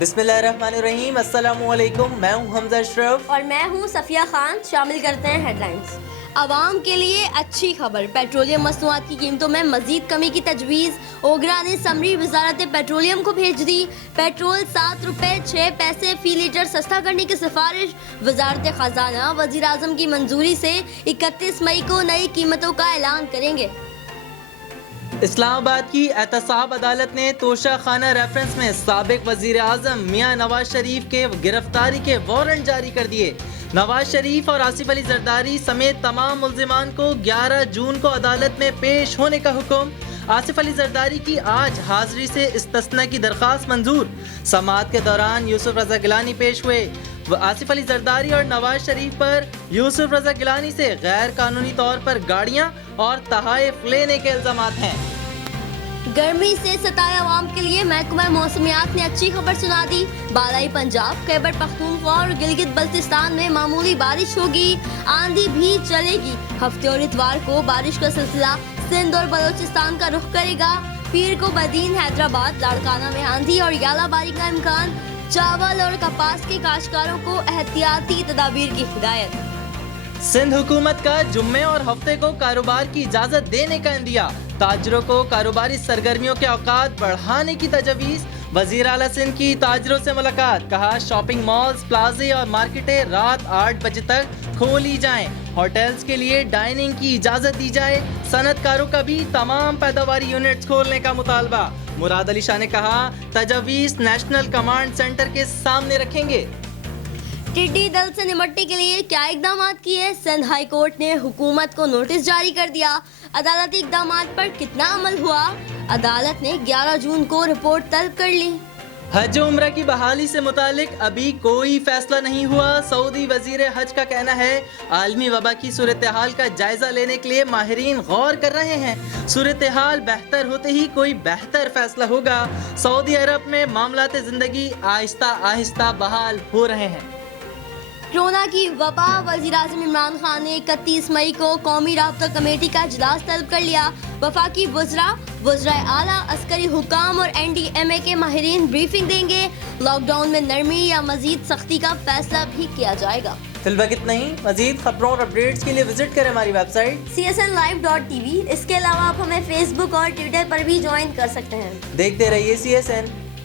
بسم اللہ الرحمن الرحیم، السلام علیکم، میں ہوں حمزہ اشرف اور میں ہوں صفیہ خان۔ شامل کرتے ہیں ہیڈ لائنز۔ عوام کے لیے اچھی خبر، پیٹرولیم مصنوعات کی قیمتوں میں مزید کمی کی تجویز۔ اوگرا نے سمری وزارت پیٹرولیم کو بھیج دی۔ پیٹرول 7 روپے 6 پیسے فی لیٹر سستا کرنے کی سفارش۔ وزارت خزانہ وزیر اعظم کی منظوری سے 31 مئی کو نئی قیمتوں کا اعلان کریں گے۔ اسلام آباد کی احتساب عدالت نے توشہ خانہ ریفرنس میں سابق وزیر اعظم میاں نواز شریف کے گرفتاری کے وارنٹ جاری کر دیے۔ نواز شریف اور آصف علی زرداری سمیت تمام ملزمان کو 11 جون کو عدالت میں پیش ہونے کا حکم۔ آصف علی زرداری کی آج حاضری سے استثناء کی درخواست منظور۔ سماعت کے دوران یوسف رضا گیلانی پیش ہوئے۔ آصف علی زرداری اور نواز شریف پر یوسف رضا گیلانی سے غیر قانونی طور پر گاڑیاں اور تحائف لینے کے الزامات ہیں۔ گرمی سے ستائے عوام کے لیے محکمہ موسمیات نے اچھی خبر سنا دی۔ بالائی پنجاب، خیبر پختونخوا اور گلگت بلتستان میں معمولی بارش ہوگی، آندھی بھی چلے گی۔ ہفتے اور اتوار کو بارش کا سلسلہ سندھ اور بلوچستان کا رخ کرے گا۔ پیر کو بدین، حیدرآباد، لاڑکانہ میں آندھی اور ژالہ باری کا امکان۔ چاول اور کپاس کے کاشتکاروں کو احتیاطی تدابیر کی ہدایت۔ سندھ حکومت کا جمعے اور ہفتے کو کاروبار کی اجازت دینے کا عندیہ۔ تاجروں کو کاروباری سرگرمیوں کے اوقات بڑھانے کی تجویز۔ وزیر اعلیٰ سندھ کی تاجروں سے ملاقات، کہا شاپنگ مالز، پلازے اور مارکیٹیں رات 8 بجے تک کھولی جائیں۔ ہوٹلز کے لیے ڈائننگ کی اجازت دی جائے۔ صنعت کاروں کا بھی تمام پیداواری یونٹس کھولنے کا مطالبہ۔ مراد علی شاہ نے کہا تجویز نیشنل کمانڈ سینٹر کے سامنے رکھیں گے۔ ٹڈی دل سے نمٹنے کے لیے کیا اقدامات کیے؟ سندھ ہائی کورٹ نے حکومت کو نوٹس جاری کر دیا۔ عدالتی اقدامات پر کتنا عمل ہوا؟ عدالت نے 11 جون کو رپورٹ طلب کر لی۔ حج و عمرہ کی بحالی سے متعلق ابھی کوئی فیصلہ نہیں ہوا۔ سعودی وزیر حج کا کہنا ہے عالمی وبا کی صورتحال کا جائزہ لینے کے لیے ماہرین غور کر رہے ہیں۔ صورتحال بہتر ہوتے ہی کوئی بہتر فیصلہ ہوگا۔ سعودی عرب میں معاملات زندگی آہستہ آہستہ بحال ہو رہے ہیں۔ کورونا کی وبا، وزیر اعظم عمران خان نے 31 مئی کو قومی رابطہ کمیٹی کا اجلاس طلب کر لیا۔ وفاقی وزرائے اعلیٰ، عسکری حکام اور NDMA کے ماہرین بریفنگ دیں گے۔ لاک ڈاؤن میں نرمی یا مزید سختی کا فیصلہ بھی کیا جائے گا۔ فی الوقت اتنا ہی۔ مزید خبروں اور اپڈیٹس کے لیے وزٹ کریں ہماری ویب سائٹ csnlive.tv۔ اس کے علاوہ آپ ہمیں فیس بک اور ٹویٹر پر بھی جوائن کر سکتے ہیں۔ دیکھتے رہیے CSN۔